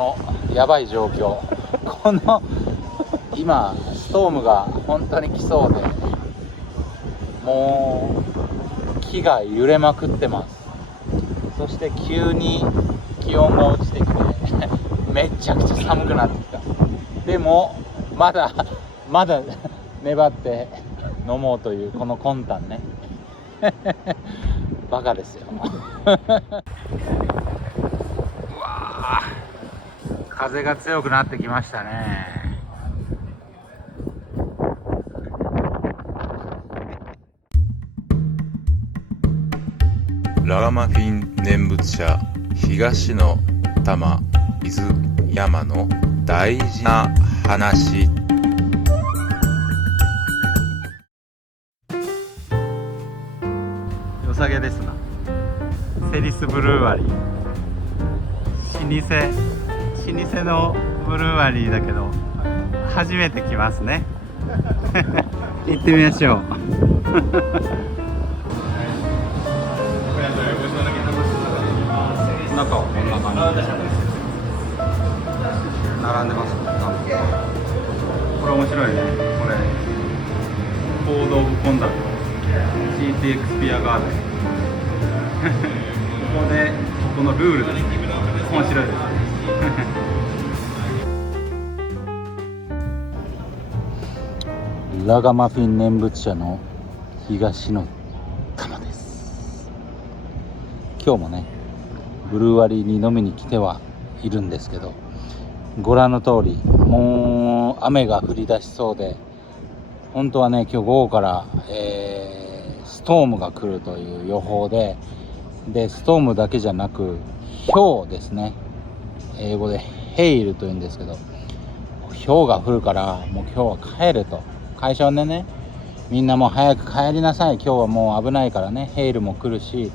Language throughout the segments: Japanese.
のやばい状況この今ストームが本当に来そうで、もう木が揺れまくってます。そして急に気温が落ちてきてめちゃくちゃ寒くなってきた。でもまだ粘って飲もうというこの魂胆ねバカですようわー、風が強くなってきましたね。ラガマフィン念仏者東の多摩伊豆山の大事な話。良さげですな。セリスブルーワリー、老舗のブルーワリーだけど初めて来ますね行ってみましょう中はこんな感じで並んでますね。これ面白いね。これコードオブコンダクト CTX ピアガーデンここでこのルールです。面白いですラガマフィン念仏者の東の玉です。今日もねブルーワリーに飲みに来てはいるんですけど、ご覧の通りもう雨が降り出しそうで、本当はね今日午後から、ストームが来るという予報でストームだけじゃなく雹ですね。英語でヘイルというんですけど、雹が降るからもう今日は帰れと、会社でねみんなもう早く帰りなさい、今日はもう危ないからね、ヘイルも来るし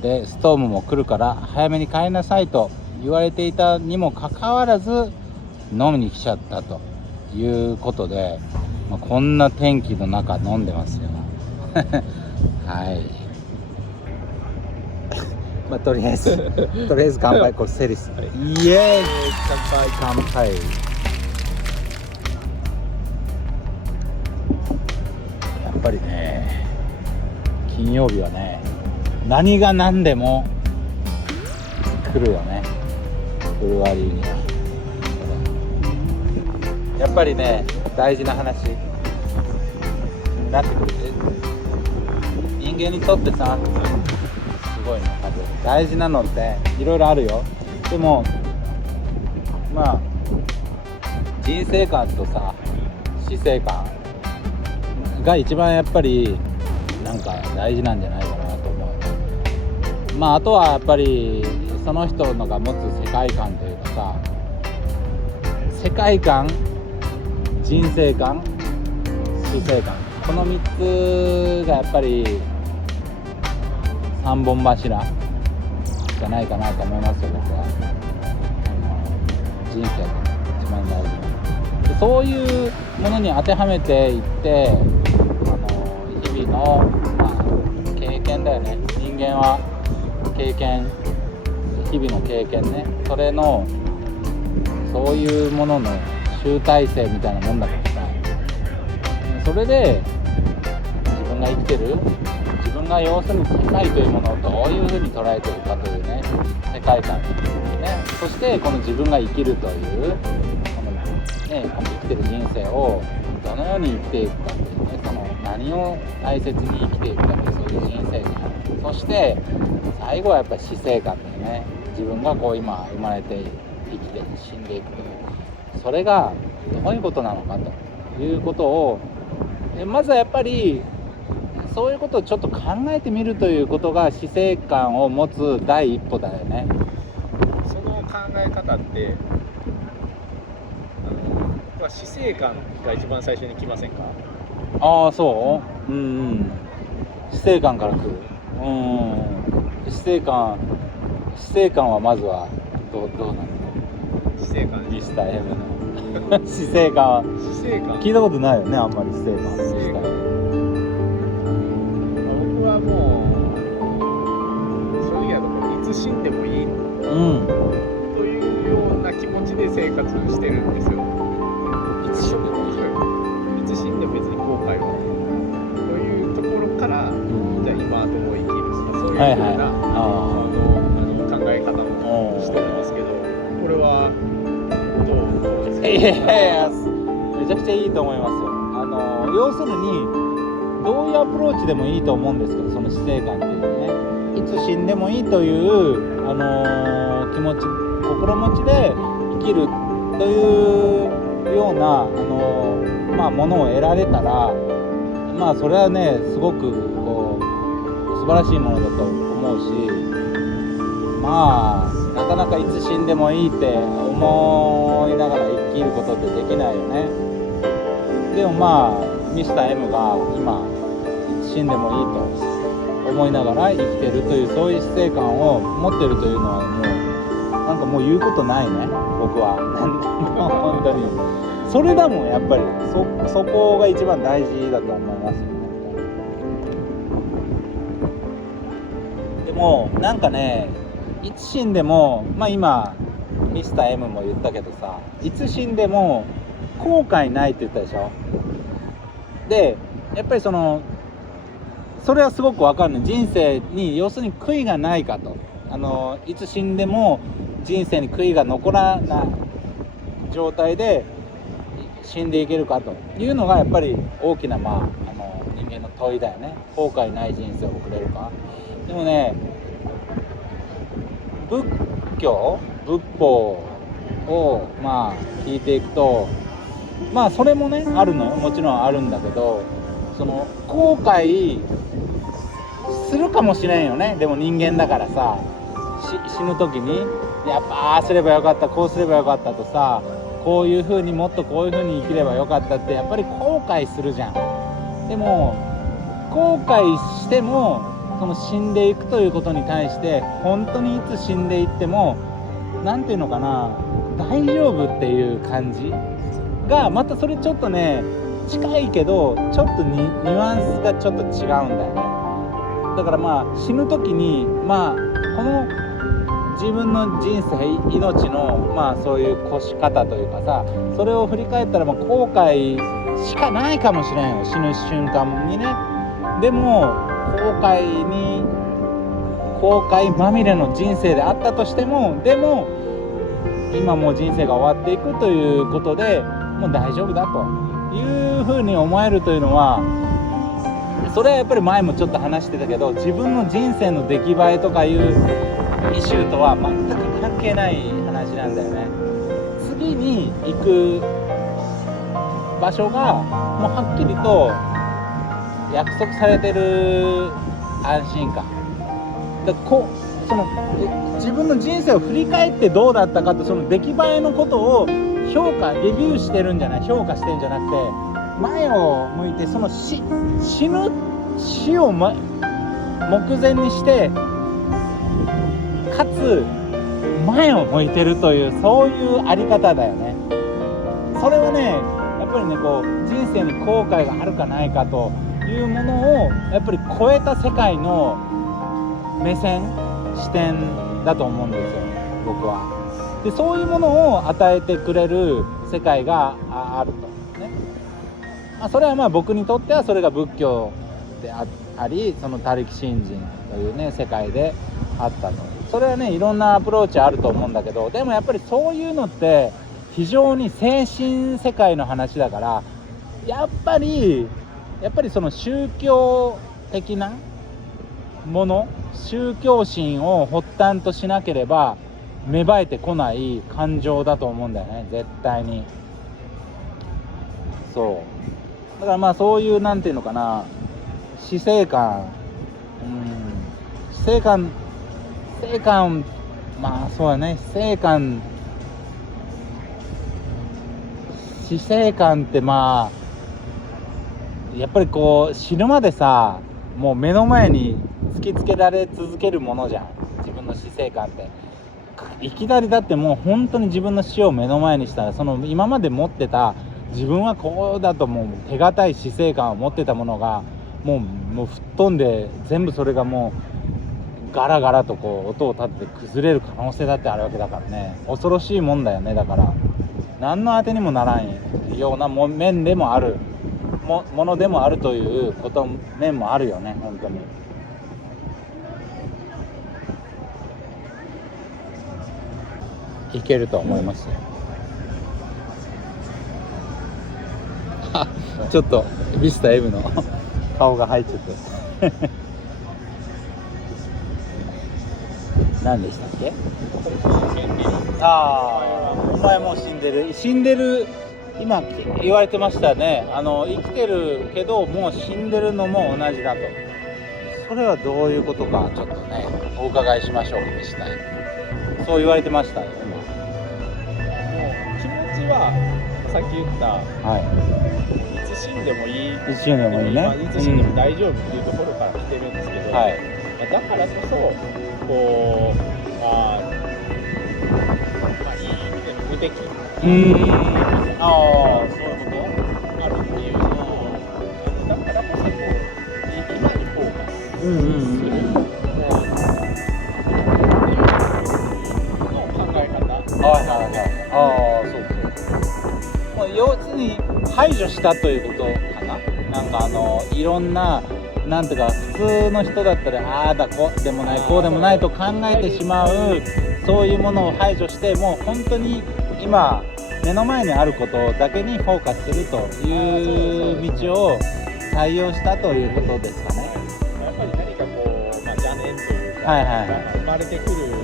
でストームも来るから早めに帰りなさいと言われていたにもかかわらず飲みに来ちゃったということで、こんな天気の中飲んでますよはいとりあえず乾杯これセリス、イエーイ乾杯。やっぱりね金曜日はね何が何でも来るよね、ブルワリーには。やっぱりね大事な話になってくる。人間にとってさすごいね、大事なのっていろいろあるよ。でも人生観とさ死生観が一番やっぱりなんか大事なんじゃないかなと思う。あとはやっぱりその人のが持つ世界観というかさ、世界観、人生観、死生観、この3つがやっぱり3本柱じゃないかなと思いますよ、僕は。人生で一番大事なで、そういうものに当てはめていって日々の、経験だよね。人間は経験、日々の経験ね、それのそういうものの集大成みたいなもんだからさ、それで自分が生きてる、自分が要するに世界というものをどういうふうに捉えてるかというね、世界観ね、そしてこの自分が生きるというこの生きてる人生をどのように生きていくかっていうね、その何を大切に生きていくかっていう、そういう人生観、そして最後はやっぱり死生観だよね。自分がこう今生まれて生きて死んでいくという、それがどういうことなのかということをまずはやっぱりそういうことをちょっと考えてみるということが死生観を持つ第一歩だよね。その考え方って死生観が一番最初に来ませんか？ああ、そう。死生観から来る。死生観はまずはどうなの？死生観ミスター M の死生観は聞いたことないよね、あんまり死生観。僕はもう正直なところいつ死んでもいいというよう持ちで生活してるんですよ。いつ死んでもいい。いつ死んでも別に後悔はというところから、じゃあ今どう生きるとかそういうふうな、はいはい、考え方もしてますけど、これはどうですか？いやいやいや、めちゃくちゃいいと思いますよ。要するにどういうアプローチでもいいと思うんですけど、その死生観っていうのね、いつ死んでもいいという、気持ち、心持ちで生きるというような、ものを得られたら、それはねすごくこう素晴らしいものだと思うし、なかなかいつ死んでもいいって思いながら生きることってできないよね。でもミスター M が今いつ死んでもいいと思いながら生きてるという、そういう死生観を持ってるというのはもう言うことないね、僕は。本当にそれだもん、やっぱりそこが一番大事だと思いますよね。でもいつ死んでも、今ミスター M も言ったけどさ、いつ死んでも後悔ないって言ったでしょ。でやっぱりそれはすごく分かるね。人生に要するに悔いがないかと、いつ死んでも人生に悔いが残らない状態で死んでいけるかというのがやっぱり大きな人間の問いだよね。後悔ない人生を送れるか。でもね、仏法を聞いていくと、それもねあるのよ、もちろんあるんだけど、後悔するかもしれんよね。でも人間だからさ、死ぬ時にやっぱああすればよかった、こうすればよかったとさ、こういう風にもっとこういう風に生きればよかったってやっぱり後悔するじゃん。でも後悔しても死んでいくということに対して本当にいつ死んでいってもなんていうのかな、大丈夫っていう感じがまたそれちょっとね近いけどちょっとニュアンスがちょっと違うんだよね。だから死ぬ時にこの自分の人生命のそういう越し方というかさ、それを振り返ったら後悔しかないかもしれんよ、死ぬ瞬間にね。でも後悔まみれの人生であったとしても、でも今もう人生が終わっていくということでもう大丈夫だというふうに思えるというのは、それはやっぱり前もちょっと話してたけど、自分の人生の出来栄えとかいうイシューとは全く関係ない話なんだよね。次に行く場所がもうはっきりと約束されてる安心感だ。自分の人生を振り返ってどうだったかと、その出来栄えのことをレビューしてるんじゃない、評価してるんじゃなくて、前を向いてその死を目前にしてかつ前を向いてるという、そういうあり方だよね。それはねやっぱりね人生に後悔があるかないかというものをやっぱり超えた世界の目線視点だと思うんですよ、僕は。でそういうものを与えてくれる世界があるとね。それは僕にとってはそれが仏教であり、その他力信心というね世界であったと。それはねいろんなアプローチあると思うんだけど、でもやっぱりそういうのって非常に精神世界の話だから、やっぱりその宗教的なもの、宗教心を発端としなければ芽生えてこない感情だと思うんだよね、絶対に。そうだからそういうなんていうのかな、死生観、死生観そうだね、死生観ってやっぱり死ぬまでさ、もう目の前に突きつけられ続けるものじゃん、自分の死生観って。いきなりだってもう本当に自分の死を目の前にしたら、その今まで持ってた自分はこうだともう手堅い死生観を持ってたものがもう吹っ飛んで、全部それがもうガラガラとこう音を立てて崩れる可能性だってあるわけだからね。恐ろしいもんだよね。だから何の当てにもならんような面でもあるものでもあるということ面もあるよね。本当にいけると思いますよ。ちょっとビスタ M の顔が入っちゃって何でしたっけ。ああ、お前もう死んでる今言われてましたね。生きてるけどもう死んでるのも同じだと。それはどういうことかちょっとねお伺いしましょうか。ビスタ M そう言われてましたよ今。もう気持ちはさっき言った、いつ死んでもいい、いつ死んでもいいね、いつ死んでも大丈夫っていうところから来てるんですけど、はい、だからこそこういい意味で無敵ああ、そういうこあるっていうのをだからこそこう今にフォーカスする、の考え方。はいはいはい。ああ、そう。もう要するに排除したということかな。なんかいろんななんていうか普通の人だったらああだこうでもないこうでもないと考えてしまうそういうものを排除してもう本当に今目の前にあることだけにフォーカスするという道を採用したということですかね。やっぱり何かこう、邪念というか、はいはいはいが生まれてくるのは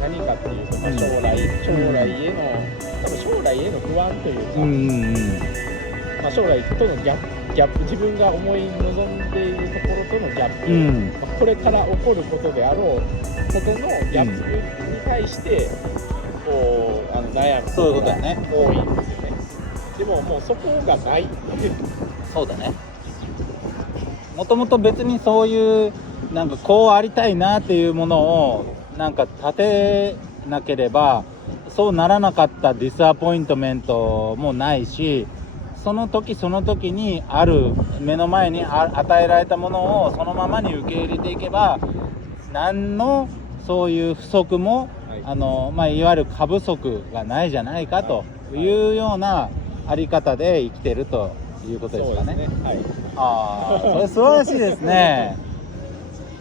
何かっていうと、将来への多分将来への不安というか、将来とのギャップ自分が思い望んでいるところとのギャップ、これから起こることであろうことのギャップに対してこう悩むそういうことだね。多いんですよね。でももうそこがないそうだね。もともと別にそういうなんかこうありたいなっていうものをなんか立てなければそうならなかったディスアポイントメントもないし、その時その時にある目の前に与えられたものをそのままに受け入れていけば何のそういう不足も、いわゆる過不足がないじゃないかというようなあり方で生きてるということですかね。そうですね。はい。ああ、それ素晴らしいですね。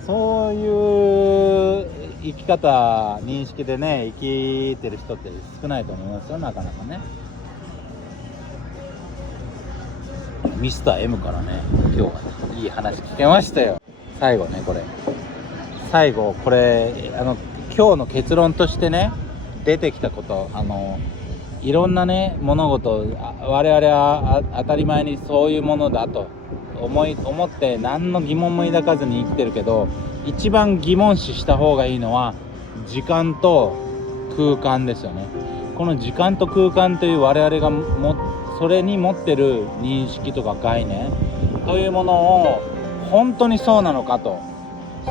そういう生き方認識でね生きてる人って少ないと思いますよ、なかなかね。ミスター M からね今日はいい話聞けましたよ。最後これ今日の結論としてね出てきたこと、いろんなね物事我々は当たり前にそういうものだと思って何の疑問も抱かずに生きてるけど、一番疑問視した方がいいのは時間と空間ですよね。この時間と空間という我々がそれに持ってる認識とか概念というものを本当にそうなのかと、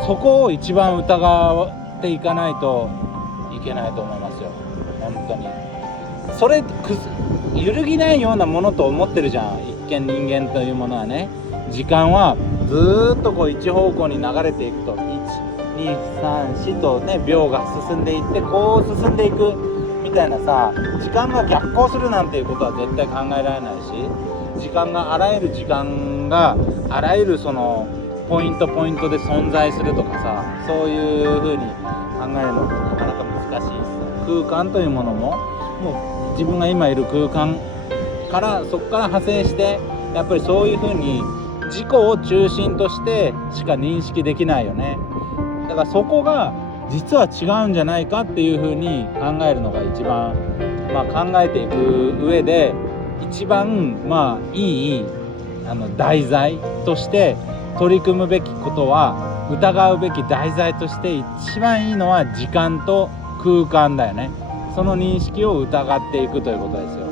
そこを一番疑っていかないといけないと思いますよ。本当にそれ揺るぎないようなものと思ってるじゃん。一見人間というものはね、時間はずーっとこう一方向に流れていくと1,2,3,4とね秒が進んでいってこう進んでいくみたいなさ、時間が逆行するなんていうことは絶対考えられないし、時間があらゆる時間があらゆるそのポイントで存在するとかさ、そういう風に考えるのってなかなか難しいです。空間というものももう自分が今いる空間からそこから派生してやっぱりそういう風に自己を中心としてしか認識できないよね。だからそこが実は違うんじゃないかっていう風に考えるのが一番、考えていく上で一番いい題材として取り組むべきことは、疑うべき題材として一番いいのは時間と空間だよね。その認識を疑っていくということですよ。